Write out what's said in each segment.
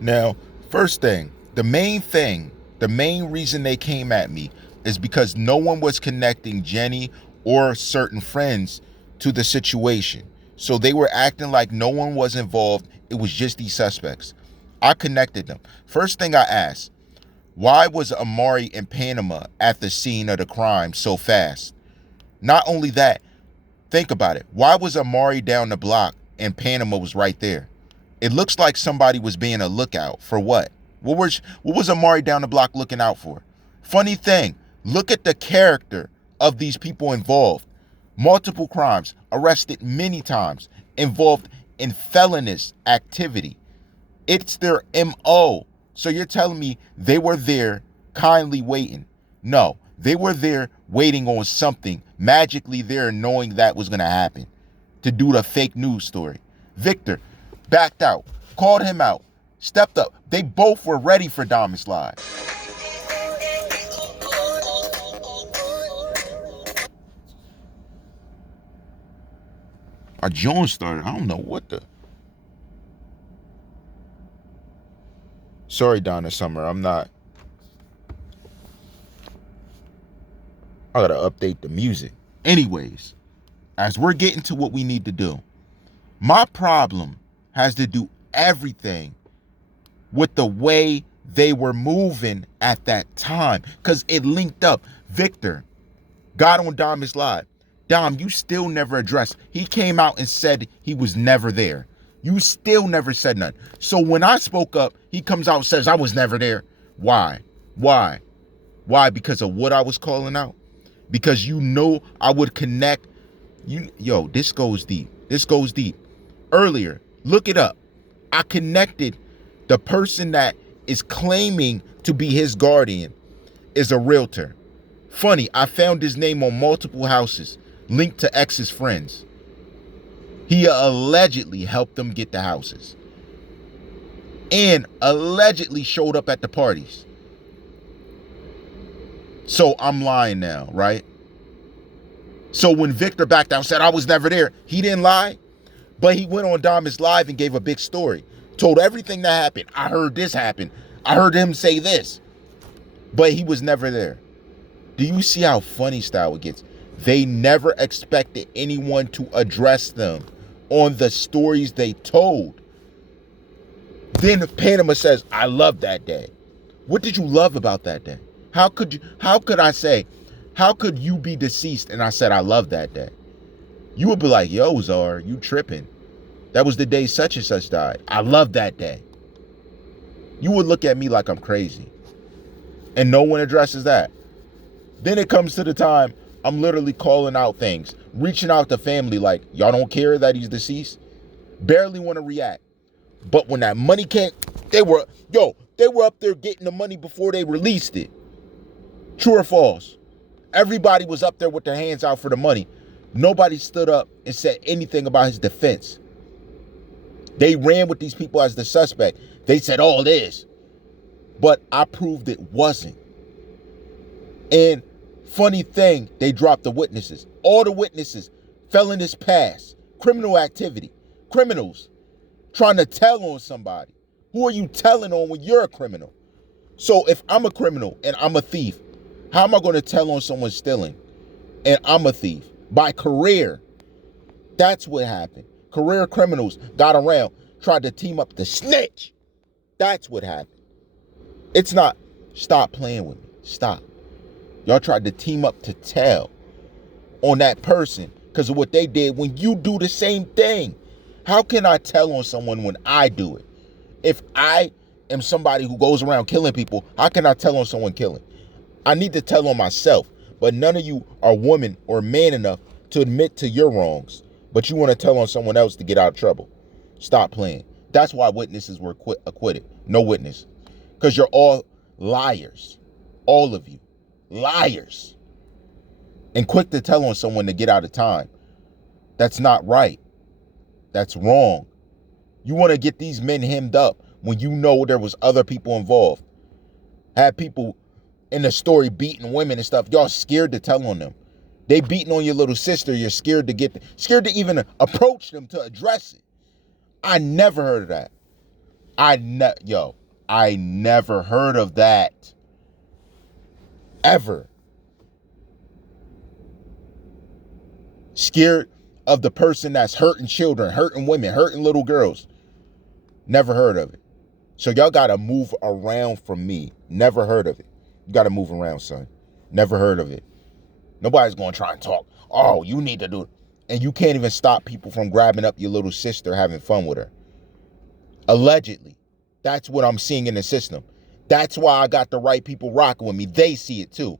Now, first thing, the main reason they came at me is because no one was connecting Jenny or certain friends to the situation. So they were acting like no one was involved. It was just these suspects. I connected them. First thing I asked, why was Amari in Panama at the scene of the crime so fast? Not only that, think about it. Why was Amari down the block and Panama was right there? It looks like somebody was being a lookout for what? What was Amari down the block looking out for? Funny thing, look at the character of these people involved. Multiple crimes, arrested many times, involved in felonious activity. It's their MO. So you're telling me they were there kindly waiting? No, they were there waiting on something, magically there knowing that was going to happen, to do the fake news story. Victor backed out, called him out, stepped up. They both were ready for Diamond Slide. Our Jones started. I don't know what the. Sorry, Donna Summer. I'm not. I gotta update the music. Anyways, as we're getting to what we need to do, my problem has to do everything with the way they were moving at that time, because it linked up. Victor got on Dom's live. Dom, you still never addressed. He came out and said he was never there. You still never said nothing. So when I spoke up, he comes out and says I was never there. Why? Why? Why? Because of what I was calling out? Because you know I would connect. Yo, this goes deep. This goes deep. Earlier, look it up. I connected the person that is claiming to be his guardian is a realtor. Funny, I found his name on multiple houses linked to ex's friends. He allegedly helped them get the houses and allegedly showed up at the parties. So I'm lying now, right? So when Victor backed out and said I was never there, he didn't lie, but he went on Diamond's Live and gave a big story. Told everything that happened. I heard this happen. I heard him say this, but he was never there. Do you see how funny style it gets? They never expected anyone to address them on the stories they told. Then Panama says, I love that day. What did you love about that day? How could you be deceased and I said I love that day? You would be like, yo, ZARR, you tripping. That was the day such and such died. I love that day. You would look at me like I'm crazy. And no one addresses that. Then it comes to the time I'm literally calling out things, reaching out to family like, y'all don't care that he's deceased? Barely want to react. But when that money came, they were up there getting the money before they released it. True or false? Everybody was up there with their hands out for the money. Nobody stood up and said anything about his defense. They ran with these people as the suspect. They said all this. But I proved it wasn't. And funny thing, they dropped the witnesses. All the witnesses fell in this past. Criminal activity. Criminals trying to tell on somebody. Who are you telling on when you're a criminal? So if I'm a criminal and I'm a thief, how am I going to tell on someone stealing and I'm a thief? By career. That's what happened. Career criminals got around, tried to team up to snitch. That's what happened. It's not, stop playing with me. Stop. Y'all tried to team up to tell on that person because of what they did when you do the same thing. How can I tell on someone when I do it? If I am somebody who goes around killing people, how can I tell on someone killing? I need to tell on myself, but none of you are woman or man enough to admit to your wrongs, but you want to tell on someone else to get out of trouble. Stop playing. That's why witnesses were acquitted. No witness. Because you're all liars. All of you. Liars. And quick to tell on someone to get out of time. That's not right. That's wrong. You want to get these men hemmed up when you know there was other people involved. Had people in the story beating women and stuff. Y'all scared to tell on them. They beating on your little sister. You're scared to even approach them to address it. I never heard of that. I never heard of that. Ever. Scared of the person that's hurting children, hurting women, hurting little girls. Never heard of it. So y'all gotta move around from me. Never heard of it. You gotta move around, son. Never heard of it. Nobody's gonna try and talk. Oh, you need to do it. And you can't even stop people from grabbing up your little sister, having fun with her. Allegedly. That's what I'm seeing in the system. That's why I got the right people rocking with me. They see it too.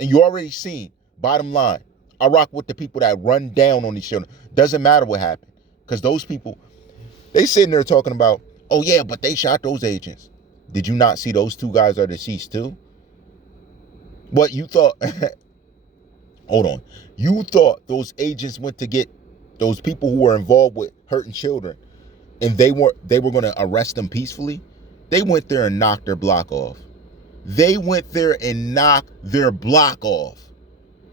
And you already seen, bottom line, I rock with the people that run down on these children. Doesn't matter what happened. Because those people, they sitting there talking about, oh yeah, but they shot those agents. Did you not see those two guys are deceased too? What you thought, hold on. You thought those agents went to get those people who were involved with hurting children and they were going to arrest them peacefully? They went there and knocked their block off. They went there and knocked their block off.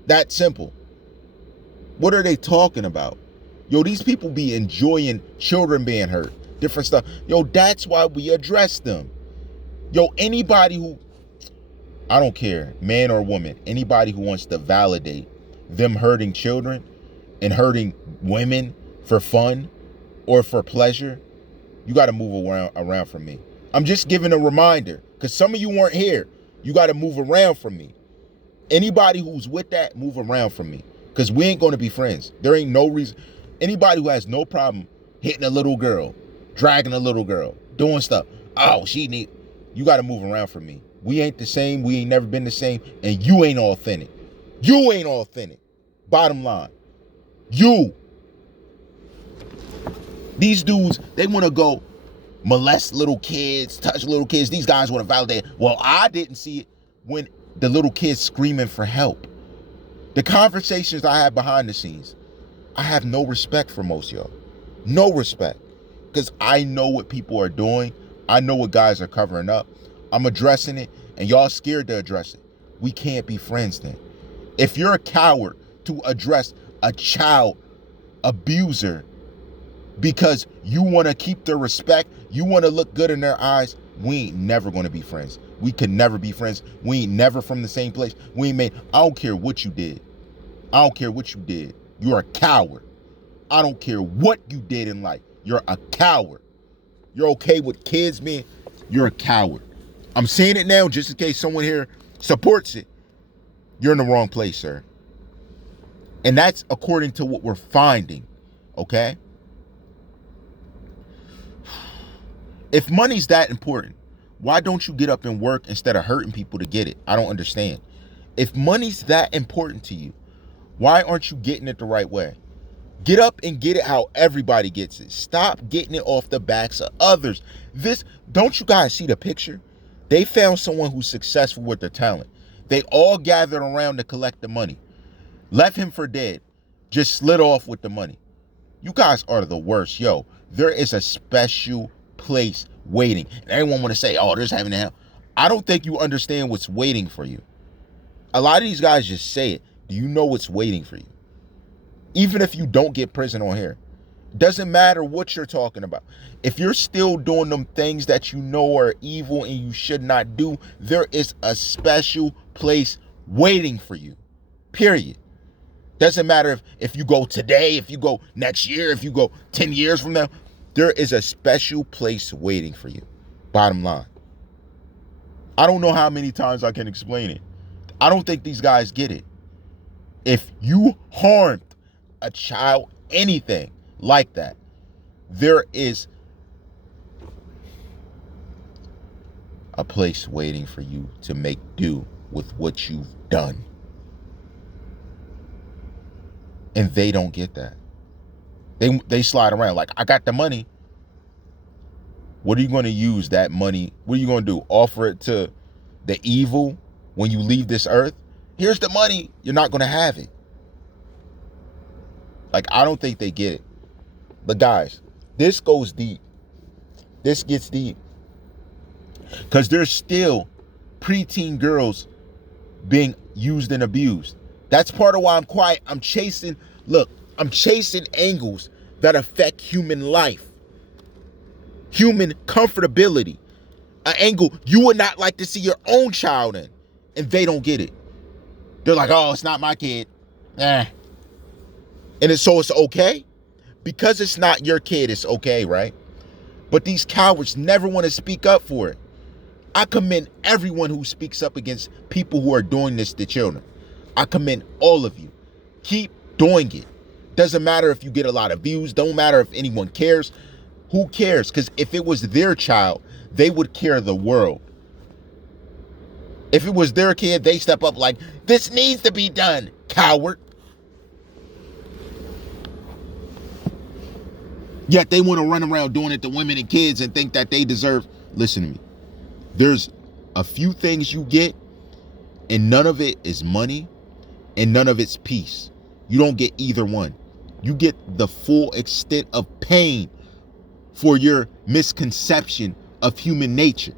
That simple. What are they talking about? Yo, these people be enjoying children being hurt, different stuff. Yo, that's why we address them. Yo, anybody who, I don't care, man or woman, anybody who wants to validate them hurting children and hurting women for fun or for pleasure, you got to move around from me. I'm just giving a reminder because some of you weren't here. You got to move around from me. Anybody who's with that, move around from me because we ain't going to be friends. There ain't no reason. Anybody who has no problem hitting a little girl, dragging a little girl, doing stuff. Oh, you got to move around from me. We ain't the same. We ain't never been the same. And you ain't authentic. You ain't authentic. Bottom line. You. These dudes, they want to go molest little kids, touch little kids. These guys want to validate. Well, I didn't see it when the little kids screaming for help. The conversations I had behind the scenes, I have no respect for most of y'all. No respect. Because I know what people are doing. I know what guys are covering up. I'm addressing it, and y'all scared to address it. We can't be friends then. If you're a coward to address a child abuser because you want to keep their respect, you want to look good in their eyes, we ain't never going to be friends. We could never be friends. We ain't never from the same place. We ain't made. I don't care what you did. I don't care what you did. You're a coward. I don't care what you did in life. You're a coward. You're okay with kids being, you're a coward. I'm saying it now just in case someone here supports it. You're in the wrong place, sir. And that's according to what we're finding, okay? If money's that important, why don't you get up and work instead of hurting people to get it? I don't understand. If money's that important to you, why aren't you getting it the right way? Get up and get it how everybody gets it. Stop getting it off the backs of others. Don't you guys see the picture? They found someone who's successful with their talent. They all gathered around to collect the money. Left him for dead. Just slid off with the money. You guys are the worst. Yo, there is a special place waiting. And everyone want to say, oh, there's heaven and hell. I don't think you understand what's waiting for you. A lot of these guys just say it. Do you know what's waiting for you? Even if you don't get prison on here. Doesn't matter what you're talking about. If you're still doing them things that you know are evil and you should not do, there is a special place waiting for you. Period. Doesn't matter if you go today, if you go next year, if you go 10 years from now. There is a special place waiting for you. Bottom line. I don't know how many times I can explain it. I don't think these guys get it. If you harmed a child, anything like that, there is a place waiting for you to make do with what you've done. And they don't get that. They slide around like, I got the money. What are you going to use that money? What are you going to do? Offer it to the evil when you leave this earth? Here's the money. You're not going to have it. Like, I don't think they get it. But guys, this goes deep. This gets deep. Because there's still preteen girls being used and abused. That's part of why I'm quiet. I'm chasing angles that affect human life. human comfortability, an angle you would not like to see your own child in, and they don't get it. They're like, oh, it's not my kid. And it's okay? Because it's not your kid, it's okay, right? But these cowards never want to speak up for it. I commend everyone who speaks up against people who are doing this to children. I commend all of you. Keep doing it. Doesn't matter if you get a lot of views. Don't matter if anyone cares. Who cares? Because if it was their child, they would care the world. If it was their kid, they step up like, this needs to be done, coward. Yet they want to run around doing it to women and kids and think that they deserve. Listen to me. There's a few things you get, and none of it is money, and none of it's peace. You don't get either one. You get the full extent of pain for your misconception of human nature.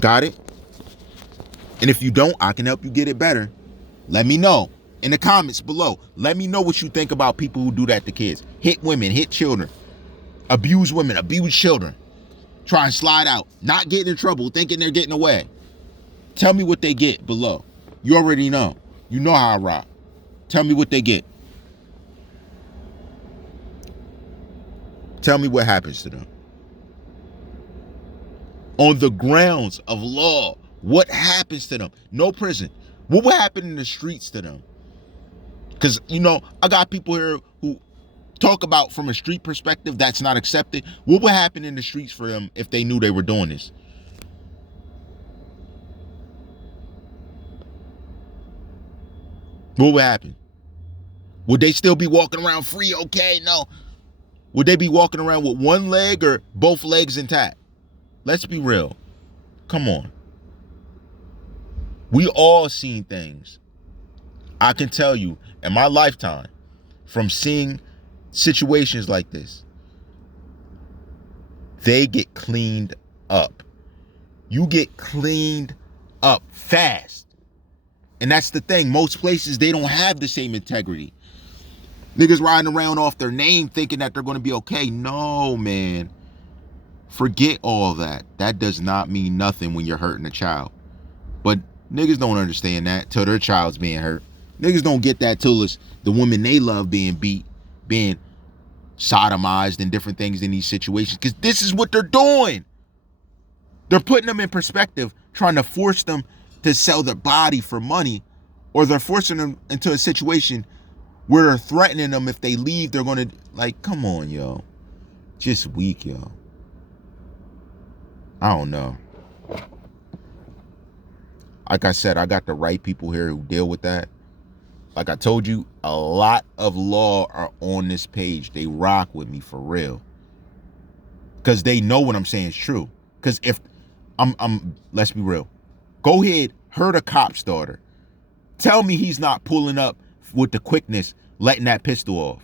Got it? And if you don't, I can help you get it better. Let me know in the comments below. Let me know what you think about people who do that to kids. Hit women, hit children, abuse women, abuse children. Try and slide out, not getting in trouble, thinking they're getting away. Tell me what they get below. You already know. You know how I rock. Tell me what they get. Tell me what happens to them. On the grounds of law, what happens to them? No prison. What would happen in the streets to them? Because, you know, I got people here who talk about from a street perspective that's not accepted. What would happen in the streets for them if they knew they were doing this? What would happen? Would they still be walking around free? Okay, no. Would they be walking around with one leg or both legs intact? Let's be real. Come on. We all seen things. I can tell you in my lifetime from seeing situations like this, they get cleaned up. You get cleaned up fast. And that's the thing. Most places, they don't have the same integrity. Niggas riding around off their name thinking that they're going to be okay. No, man. Forget all that. That does not mean nothing when you're hurting a child. But niggas don't understand that till their child's being hurt. Niggas don't get that till it's the woman they love being beat, being sodomized and different things in these situations. Because this is what they're doing. They're putting them in perspective, trying to force them to sell their body for money, or they're forcing them into a situation where they're threatening them if they leave, they're going to, like, come on, yo. Just weak, yo. I don't know. Like I said, I got the right people here who deal with that. Like I told you, a lot of law are on this page. They rock with me for real. Because they know what I'm saying is true. Because if let's be real. Go ahead, hurt a cop's daughter. Tell me he's not pulling up with the quickness, letting that pistol off.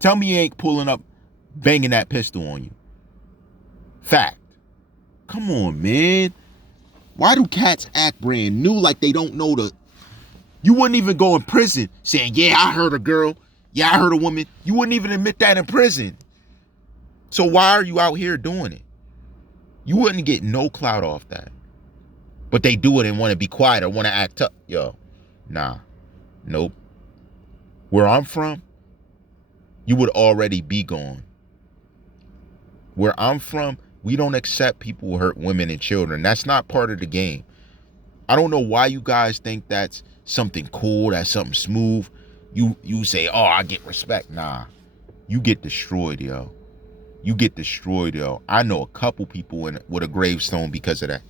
Tell me he ain't pulling up, banging that pistol on you. Fact. Come on, man. Why do cats act brand new like they don't know the... You wouldn't even go in prison saying, yeah, I hurt a girl. Yeah, I hurt a woman. You wouldn't even admit that in prison. So why are you out here doing it? You wouldn't get no clout off that. But they do it and want to be quiet or want to act tough. Yo, nah, nope. Where I'm from, you would already be gone. Where I'm from, we don't accept people who hurt women and children. That's not part of the game. I don't know why you guys think that's something cool, that's something smooth. You say, oh, I get respect. Nah, you get destroyed, yo. You get destroyed, yo. I know a couple people with a gravestone because of that.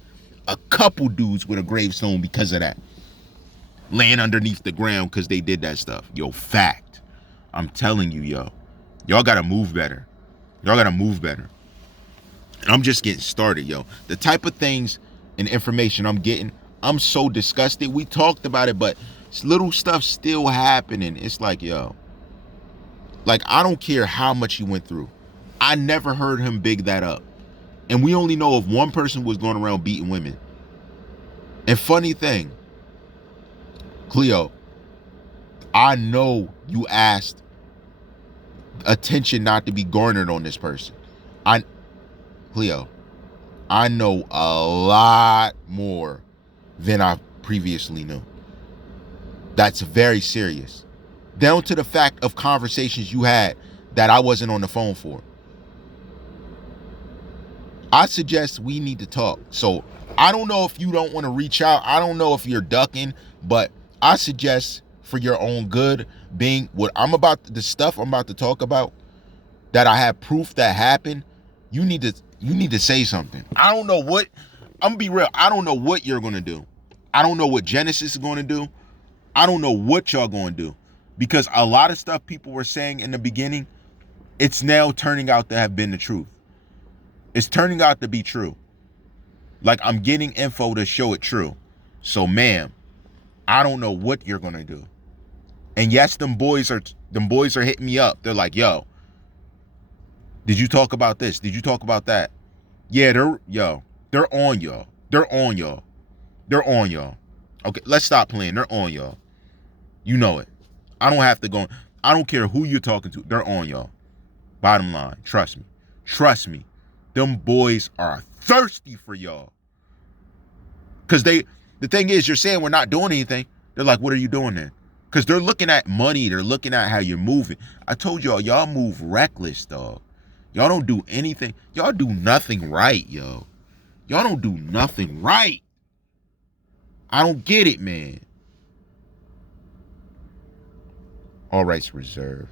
A couple dudes with a gravestone because of that. Laying underneath the ground because they did that stuff. Yo, fact. I'm telling you, yo. Y'all got to move better. Y'all got to move better. And I'm just getting started, yo. The type of things and information I'm getting, I'm so disgusted. We talked about it, but little stuff still happening. It's like, yo. Like, I don't care how much he went through. I never heard him big that up. And we only know if one person was going around beating women. And funny thing, Cleo, I know you asked attention not to be garnered on this person. Cleo, I know a lot more than I previously knew. That's very serious. Down to the fact of conversations you had that I wasn't on the phone for. I suggest we need to talk. So I don't know if you don't want to reach out. I don't know if you're ducking, but I suggest for your own good, being what I'm about, the stuff I'm about to talk about, that I have proof that happened, you need to say something. I don't know what, I'm gonna be real, I don't know what you're gonna do. I don't know what Jenesis is gonna do. I don't know what y'all gonna do. Because a lot of stuff people were saying in the beginning, it's now turning out to have been the truth. It's turning out to be true. Like, I'm getting info to show it true. So, ma'am, I don't know what you're gonna do. And yes, them boys are hitting me up. They're like, yo, did you talk about this? Did you talk about that? Yeah, they're on y'all. They're on y'all. They're on y'all. Okay, let's stop playing. They're on y'all. You know it. I don't have to go. I don't care who you're talking to. They're on y'all. Bottom line. Trust me. Trust me. Them boys are thirsty for y'all. Because the thing is, you're saying we're not doing anything. They're like, what are you doing then? Because they're looking at money. They're looking at how you're moving. I told y'all move reckless, dog. Y'all don't do anything. Y'all do nothing right, yo. Y'all don't do nothing right. I don't get it, man. All rights reserved.